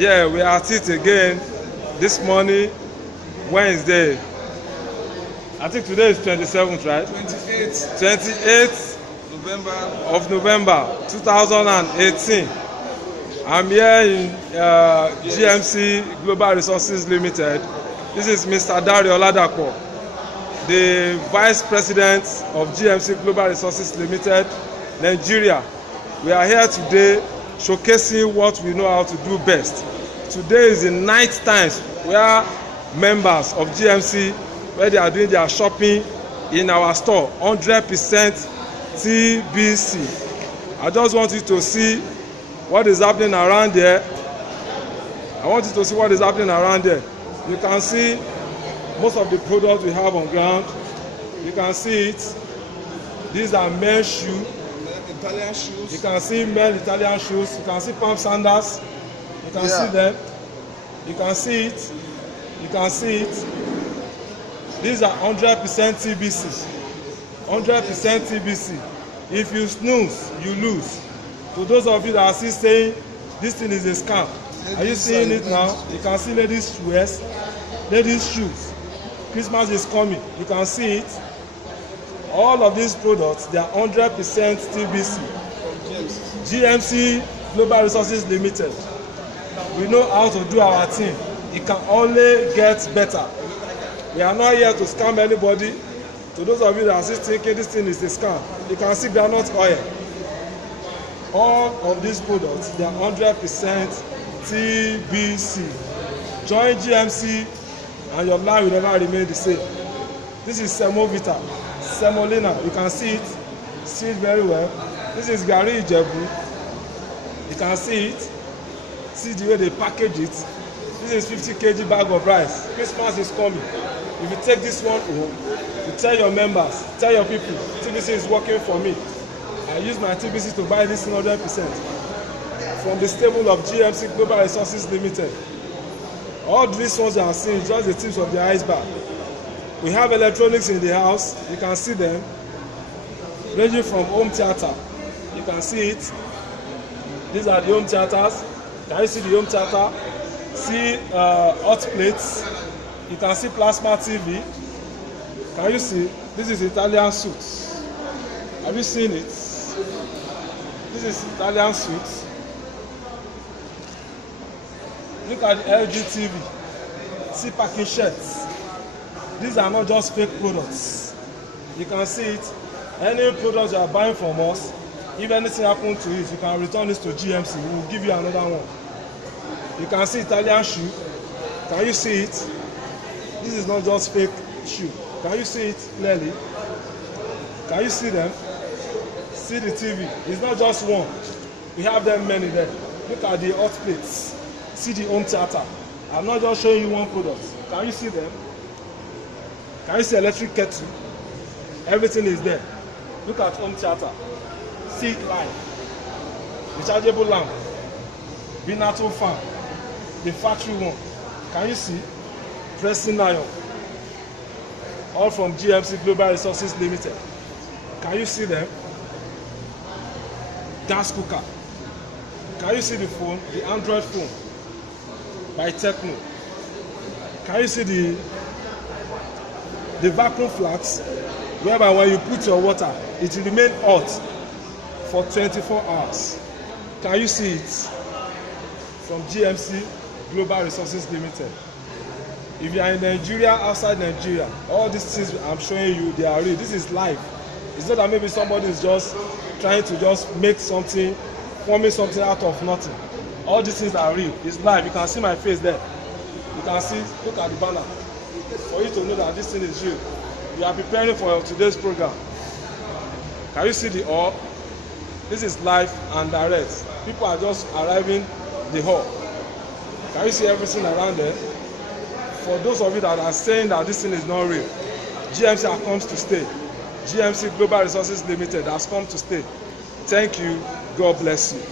Yeah, we are at it again this morning, Wednesday. I think today is 27th, right? 28th 28th November. of November 2018. I'm here in GMC Global Resources Limited. This is Mr. Dario Oladapo, the Vice President of GMC Global Resources Limited, Nigeria. We are here today showcasing what we know how to do best. Today is the 9th time where members of GMC, where they are doing their shopping in our store, 100% TBC. I just want you to see what is happening around there. I want you to see what is happening around there. You can see most of the products we have on ground. You can see it. These are men's shoes. Italian shoes. You can see men Italian shoes. You can see palm sandals. You can see them. You can see it. You can see it. These are 100% TBC. 100% TBC. If you snooze, you lose. To those of you that are still saying this thing is a scam, are you seeing it now? You can see ladies' wears, ladies' shoes. Christmas is coming. You can see it. All of these products, they are 100% TBC. GMC Global Resources Limited. We know how to do our thing. It can only get better. We are not here to scam anybody. To those of you that are still thinking this thing is a scam, you can see groundnut oil. All of these products, they are 100% TBC. Join GMC and your life will never remain the same. This is Semovita. Semolina, you can see it very well. This is Gari Ijebu. You can see it. See the way they package it. This is 50 kg bag of rice. Christmas is coming. If you take this one home, you tell your members, tell your people, TBC is working for me. I use my TBC to buy this 100% from the stable of GMC Global Resources Limited. All these ones you are seeing, just the tips of the iceberg. We have electronics in the house. You can see them, ranging from home theater. You can see it. These are the home theaters. Can you see the home theater? See hot plates. You can see plasma TV. Can you see? This is Italian suits. Have you seen it? This is Italian suits. Look at the LG TV. See packing shirts. These are not just fake products. You can see it. Any products you are buying from us, if anything happens to it, you can return this to GMC. We will give you another one. You can see Italian shoe. Can you see it? This is not just fake shoe. Can you see it clearly? Can you see them? See the TV. It's not just one. We have them many there. Look at the hot plates. See the home theater. I'm not just showing you one product. Can you see them? Can you see electric kettle? Everything is there. Look at home theater. See it live. Rechargeable lamp. Binato fan. The factory one. Can you see? Pressing iron. All from GMC Global Resources Limited. Can you see them? Gas cooker. Can you see the phone? The Android phone by Tecno. Can you see the vacuum flask, whereby when you put your water, it will remain hot for 24 hours. Can you see it? From GMC Global Resources Limited. If you are in Nigeria, outside Nigeria, all these things I'm showing you, they are real. This is live. It's not that maybe somebody is just trying to just make something, forming something out of nothing. All these things are real. It's live. You can see my face there. You can see, look at the banner. For you to know that this thing is real. We are preparing for today's program. Can you see the hall? This is live and direct. People are just arriving the hall. Can you see everything around there? For those of you that are saying that this thing is not real, GMC has come to stay. GMC Global Resources Limited has come to stay. Thank you. God bless you.